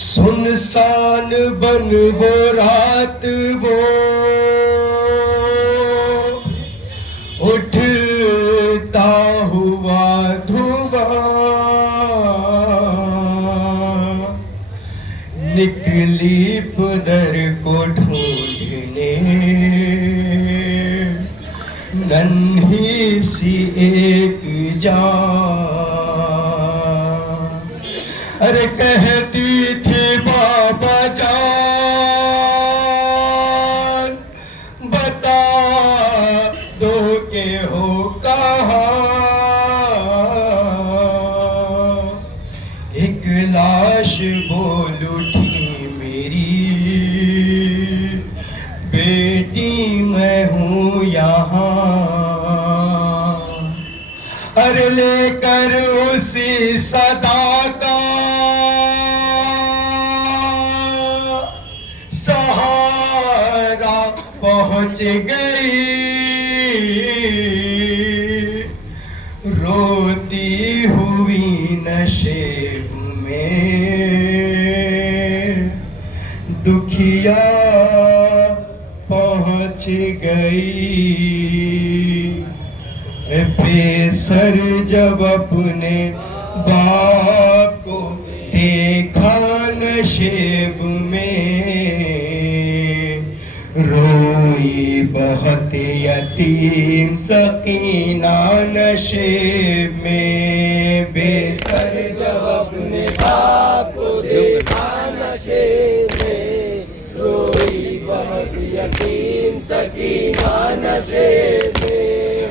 سنسان بن وہ رات وہ اٹھتا ہوا دھواں نکلی پدر کو ڈھونڈنے ننھی سی ایک جان ارے کہتی تھی بابا جان بتا دو کہ ہو کہاں ایک لاش بول اٹھی میری بیٹی میں ہوں یہاں ارے لے کر اسی صدا کا سہارا پہنچ گئی روتی ہوئی نشیب میں دکھیا پہنچ گئی بے سر جب اپنے باپ کو دیکھا نشیب میں روئی بہت یتیم سکینہ نشیب میں بے سر جب اپنے باپ کو دیکھا نشیب میں روئی بہت یتیم سکینہ نشیب میں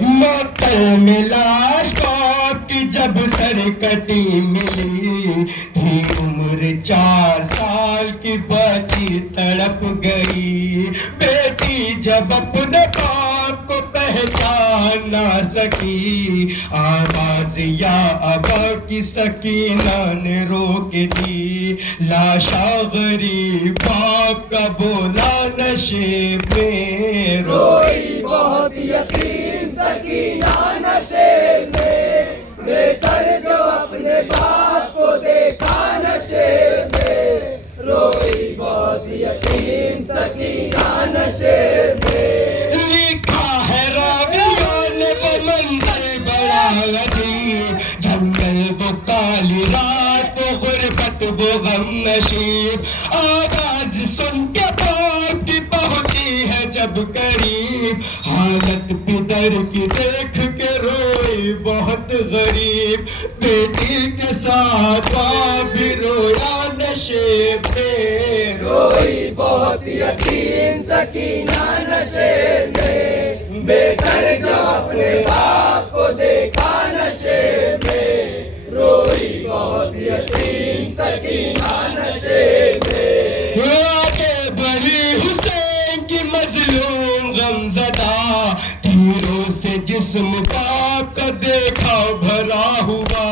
مقتل میں لاش باپ کی جب سر کٹی ملی تھی عمر 4 سال کی بچی تڑپ گئی بیٹی جب اپنے باپ کو پہچان نہ سکی آواز یا ابا کی سکینہ نے روک دی لاشا غریب باپ کا بولا نشیب میں روئی بہت یتیم سکینہ نشیب میں بے سر جو اپنے باپ کو دیکھا نشیب میں روئی بہت یتیم سکینہ نشیب میں لکھا ہے راویوں نے وہ منظر بڑا عجیب جنگل وہ کالی رات وہ غربت وہ غم نشیب آواز سن کے باپ کی پہنچی ہے جب قریب حالت پدر کی دیکھ کے روئی بہت غریب بیٹی کے ساتھ باپ بھی رویا نشیب میں روئی بہت یتیم سکینہ نشیب میں بے سر جو اپنے باپ کو دیکھا نشیب میں روئی بہت یتیم سکینہ نشیب میں آگے بڑھی حسین کی مظلوم غمزدہ تیروں سے جسم باپ کا دیکھا بھرا ہوا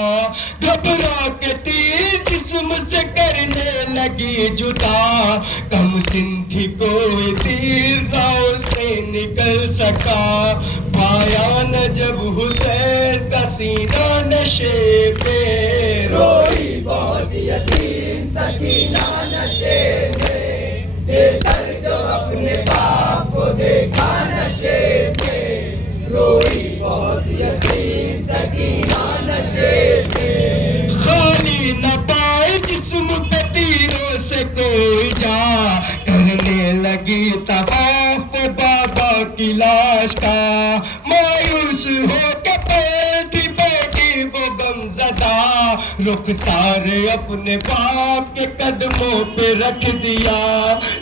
گھبرا کے تیر جسم سے کرنے لگی جدا کم سن تھی کوئی تیر نہ سے نکل سکا پایا نہ جب حسین کا سینہ نشیب میں روئی بہت یتیم سکینہ نشیب میں بے سر جو اپنے باپ کو دیکھا نشیب میں روئی بہت یتیم سکینہ نشیب میں خالی نہ پائے جسم پہ تیروں سے کوئی جا کرنے لگی طواف بابا کی لاش کا مایوس ہو کے بیٹھی بیٹھی وہ غمزدہ رخ سارے اپنے باپ کے قدموں پہ رکھ دیا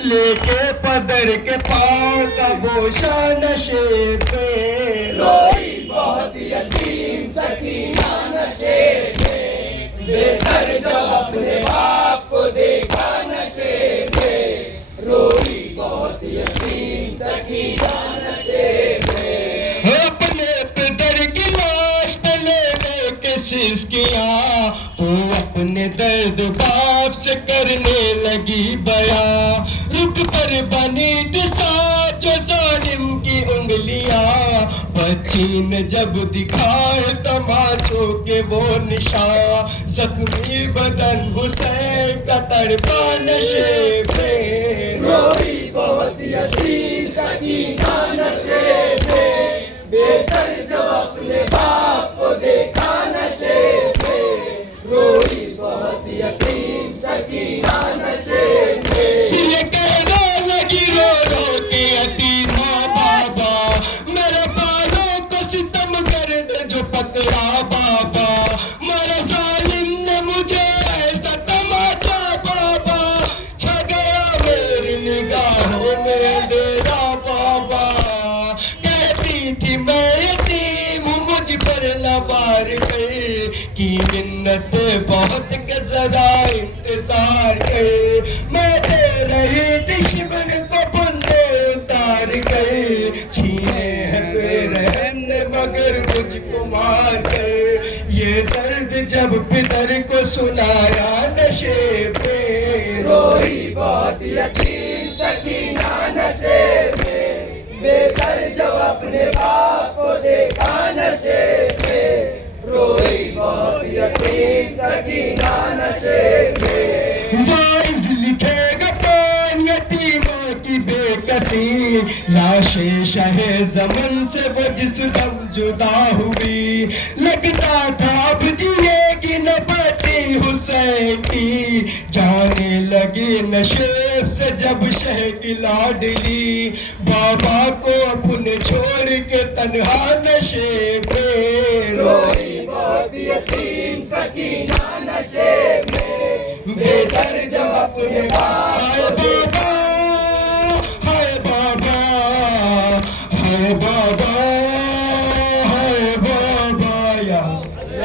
لے کے پدر کے پاؤں کا گوشہ نشیب میں روئی بہت یتیم سکینہ نشیب میں بے سر جو اپنے باپ کو دیکھا نشیب میں روئی بہت یتیم سکینہ نشیب میں اپنے پدر کی لاش پہ لے لے کے سسکیاں وہ اپنے درد باپ سے کرنے لگی بیاں رخ پر بنی دسات جو ظالم کی انگلیاں بچی نے جب دکھائے تماچوں کے وہ نشان زخمی بدن حسین کا تڑپا نشے میں، روئی بہت یتیم سکینہ نشے میں، بے سر جو اپنے باپ کو دیکھا نشے میں، روئی بہت یتیم سکینہ نشے میں۔ یہ کہنے لگی رو رو کے یتیمہ بابا، میرے بالوں کو ستم کرنے جو پکڑا بابا، میرے ظالم نے مجھے ایسا تماچا بابا، چھا گیا میری نگاہوں میں اندھیرا بابا، کہتی تھی میں یتیم ہوں مجھ پر نہ وار گئے، کی منت بہت کے ذرا انتظار گئے، میں دے رہی تھی شبن کو بندے اتار گئے، چھینے ہیں بے رحم نے مگر مجھ کو مار گئے، یہ درد جب پدر کو سنایا نشے پہ، روئی بہت یتیم سکینہ نشے میں، بے سر جب اپنے باپ کو دیکھا نشے میں، روئی بہت یتیم سکینہ نشے میں۔ وائز لکھے گا کون یتیموں کی بے کسی، لاشیں شہ زمن سے وہ جس دم جدا ہوئی، لگتا تھا اب جیے گی نہ بچی حسین کی، جانے لگی نشیب سے جب شہ کی لاڈلی، بابا کو اپنے چھوڑ کے تنہا نشے میں، روئی بہت یتیم سکینہ نشے میں، بے سر جب اپنے باپ کو دیکھا ہائے بابا، ہائے بابا،